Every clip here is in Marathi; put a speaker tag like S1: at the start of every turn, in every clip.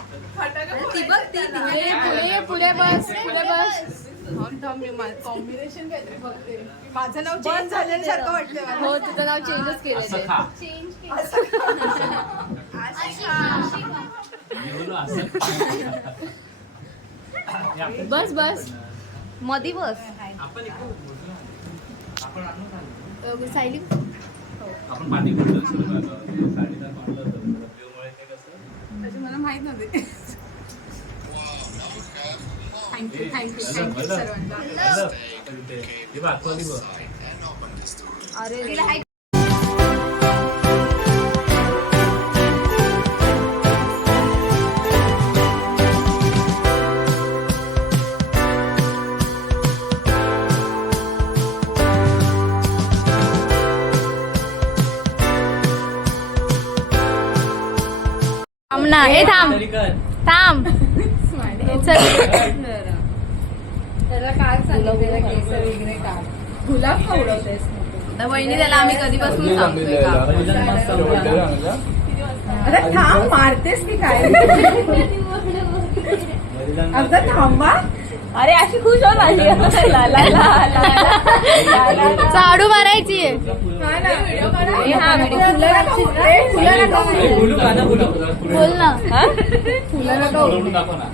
S1: वेळेला फील होईल
S2: पुढे पुढे बस पुढे बस. कॉम्बिनेशन काहीतरी बघते.
S1: माझं नाव चेंज झाल्यासारखं मला.
S2: हो तुझं नाव चेंजच केलं
S3: असं
S2: ते.
S3: खा.
S1: आशिका.
S3: मी बोललो असं खा. हे आपण-
S2: बस बस.
S4: मधी बस.
S3: आपण इकडे बोललो. आपण आणू का?
S4: सायली?
S3: आपण पाणी भरलं सुरू झालं होतं त्यामुळे ते कसं
S2: त्याची मला माहीत नव्हते थँक्यू थँक्यू थँक्यू. सर्वांना.
S4: अरे थांब ना हे थांब. थांब. चल.
S2: त्याला काय गुलाब का उडवतेस?
S4: त्याला आम्ही कधीपासून सांगतोय.
S1: अरे थांब मारतेस की काय? अगं थांबा
S4: अरे अशी खुश हो राहिली
S3: बोलू का ना, बोलू.
S4: बोल ना हा?
S3: बोलवून दाखव ना.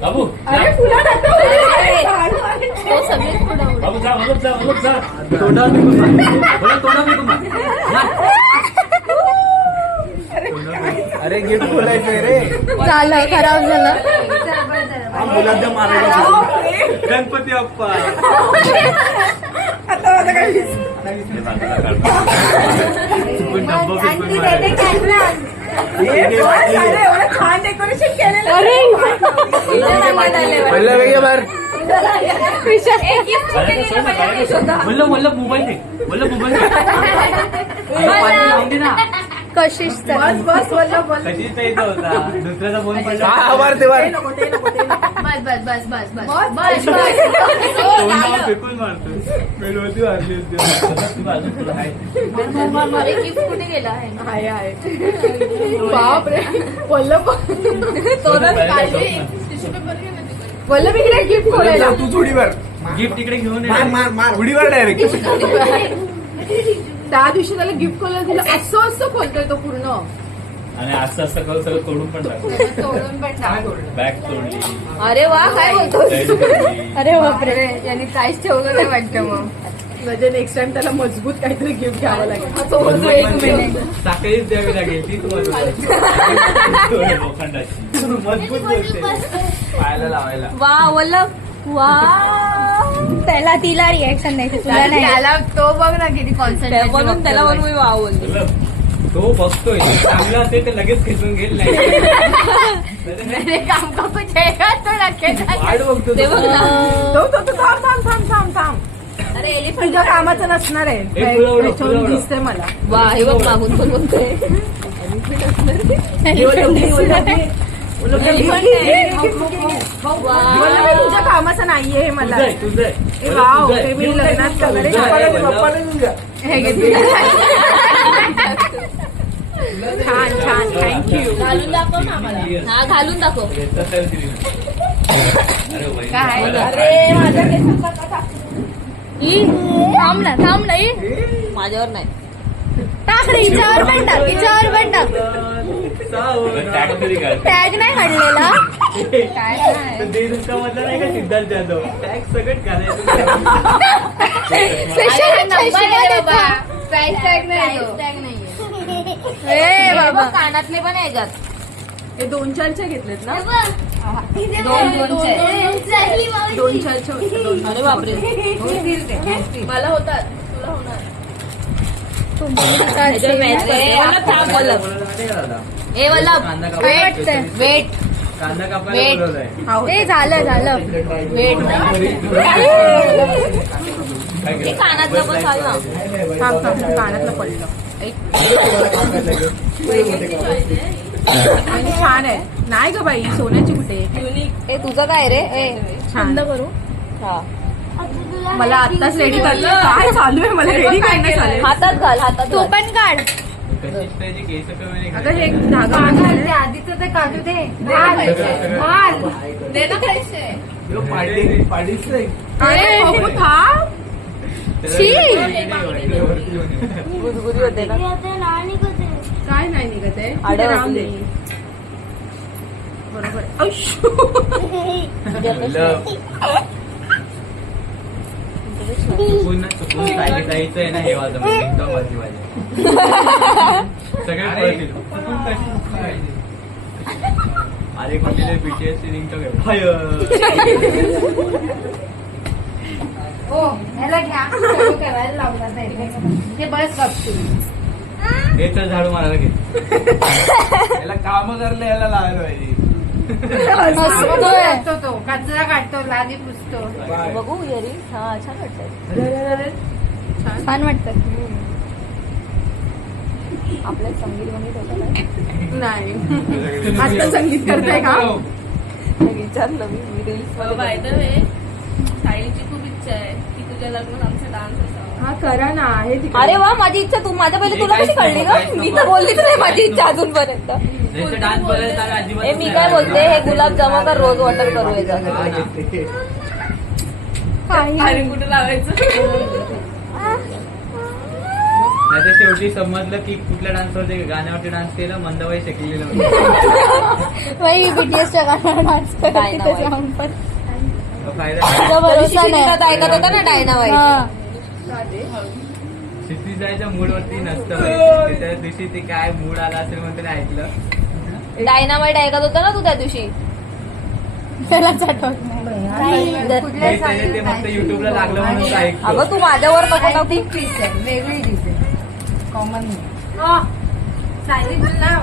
S3: बाबू
S1: अरे फुलं
S4: तो सगळेच पुढं उडव.
S3: बाबू जा बाबू जा बाबू जा। तोंडावर फेकून मार. बोला, तोंडावर फेकून मार.
S5: अरे गिफ्ट खोलायचंय रे।
S4: झालं खराब झालं.
S5: हा गुलाबजाम मारायला गणपती बाप्पा।
S1: माझं काय एवढं छान डेकोरेशन केलेलं
S5: पहिलं वेगळे बार
S3: बोललो बोललो मोबाईल दे. बोललो मोबाईल दे. पाणी लावून दे ना.
S4: कशिश
S1: बस बस बोललं बोल.
S3: कधीच येत होता दुसऱ्याचा फोन पडला.
S5: हा बार ते बार
S1: नको ते नको ते नको.
S4: बस बस बस बस बस.
S1: बस,
S4: बस बस.
S3: तोंडावर फेकून मारतो मेलवती वारली होती. तू अजून तुला आहे.
S4: अरे गिफ्ट कुठे गेला आहे?
S1: आहे आहे. बाप रे वल्लभ वल्लभ इकडे गिफ्ट खोलायला.
S5: तू थोडी बार
S3: गिफ्ट तिकडे घेऊन ये.
S5: मार मार मार. उडी मार डायरेक्ट
S1: त्या दिवशी त्याला गिफ्ट खोलायला दिलं. असं असं खोलतोय तो पूर्ण.
S3: आणि असं असं करून सगळं तोडून पण टाकतो.
S1: तोडून पण टाकतो.
S3: बॅग तोडली.
S4: अरे वा काय बोलतो. अरे बापरे. यांनी प्राईस ठेवलं नाही वाटतं मग.
S1: म्हणजे नेक्स्ट टाइम त्याला मजबूत काहीतरी गिफ्ट घ्यावं लागेल.
S3: मजबूत म्हणजे साखळीच द्यावी लागेल ती तुम्हाला लोखंडाची. मजबूत पायाला लावायला.
S4: वा वल्लभ. वा. त्याला तिला रिएक्शन नाही तुला नाही.
S2: त्याला तो बघ ना किती कॉन्सन्ट्रेट
S4: म्हणून त्याला म्हणून मी वा बोलते
S3: बोललं, तो बघतोय चांगला असेल तर लगेच खेचून घेईल नाही
S2: मेरे काम का कुछ तो रखे
S3: वाट बघतो
S4: ते
S3: तो.
S4: बघ ना.
S1: तो तो तो थांब थांब थांब थांब थांब.
S4: अरे एलिफंट
S1: तुझ्या कामाचं नसणार आहे. दिसतंय मला.
S4: वा हे बघ मागून पण बोलतोय
S1: बोललं मी तुझ्या कामाचं नाहीये हे मला. ए, वाव. ते मी लग्नात वगैरे. हे घे. छान छान. थँक्यू
S4: घालून दाखव ना आम्हाला. हा घालून दाखव.
S2: काय?
S1: अरे
S4: ई थांब ना थांब ना ई. माझ्यावर नाही. टाक रे हिच्यावर पण टाक हिच्यावर पण टाक. टॅग नाही काढलेला
S3: नाही. का सिद्धार्थ जाधव? टॅग सगळं
S2: बाबा. प्राइस टॅग नाही तो.
S4: ए बाबा. कानातले पण आहे याच्यात
S1: हे दोन चारचे घेतलेत ना?
S4: दोन दोनचे.
S1: दोन चारचे होते, दोन
S4: अरे बापरे. मला होतात तुला होणार ह्याच्यावर match करते. वल्लभ थांब, वल्लभ. ए वल्लभ
S3: कांदा
S4: काय
S3: कापायला
S4: वाटतंय वेट.
S3: कांदा कापायला.
S4: ते झालं झालं. वेट? कानातलं पण चाल ना
S1: थांब थांब कानातलं पडलं. आणि छान आहे. नाही ग बाई सोन्याची कुठे?
S4: ए तुझं काय रे? ए.
S1: छान.
S4: करू. हा.
S1: मला आत्ताच रेडी करलं काय चालू आहे? मला रेडी करणं चालेल
S4: हातात घाल हातात तू पण काढ.
S1: हे धागा.
S4: आधीच ते काढू दे.
S2: दे ना पैसे.
S5: पाडी पाडीच नाही
S1: अरे थांब
S4: गुदगुदी होते ना
S1: काय नाही निघत आहे.
S4: आडं
S1: राहून दे. बरोबर. आहे.
S3: चुकून आहे ना हे वाजव एकदम माझी माझी सगळे पळतील चुकून कशी पाहिजे. अरे कुठले बीटीएस रिंग तो फायर हे तर झाडू मारायला घे
S5: याला काम करले याला लावायला पाहिजे
S4: मस्त
S1: तो कचरा काढतो लादी पुसतो
S4: बघू इयरिंग हा छान वाटतात छान. वाटतात आपल्यात संगीत वगैरे होतं
S1: नाही. आता संगीत करताय का?
S4: विचारलं मी मी रील्स
S2: बाय द वे साईची खूप इच्छा आहे की तुझ्या लग्नात आमचा डान्स असावा.
S1: हा करा ना आहे तिकडे.
S4: अरे वा माझी इच्छा तू माझ्या पहिले तुला कशी कळली ग? मी तर बोललीच नाही माझी इच्छा अजूनपर्यंत.
S3: डान्स
S4: ए मी काय बोलते? हे गुलाब जमा कर रोज वॉटर करू
S2: कुठं लावायचं?
S3: नाही शेवटी समजलं की कुठल्या डान्सवर गाण्यावरती डान्स केलं मंदबाई शिकलेलं होतं.
S4: बीटीएसच्या गाण्यावर डान्स
S3: फायदा
S4: ऐकत होता ना डायनावाई
S3: सिद्धी जायच्या मूड वरती नसतं. त्या दिवशी ते काय मूड आला असेल म्हणून ऐकलं.
S4: डायनामाईट ऐकत होता ना तू त्या दिवशी? त्यालाच
S3: ते- ते ते फक्त युट्यूबला लागलं म्हणून ते ऐकतो
S4: अगं तू माझ्यावर नको टाकू.
S1: वेगळी डिझाईन कॉमन सायली बोलला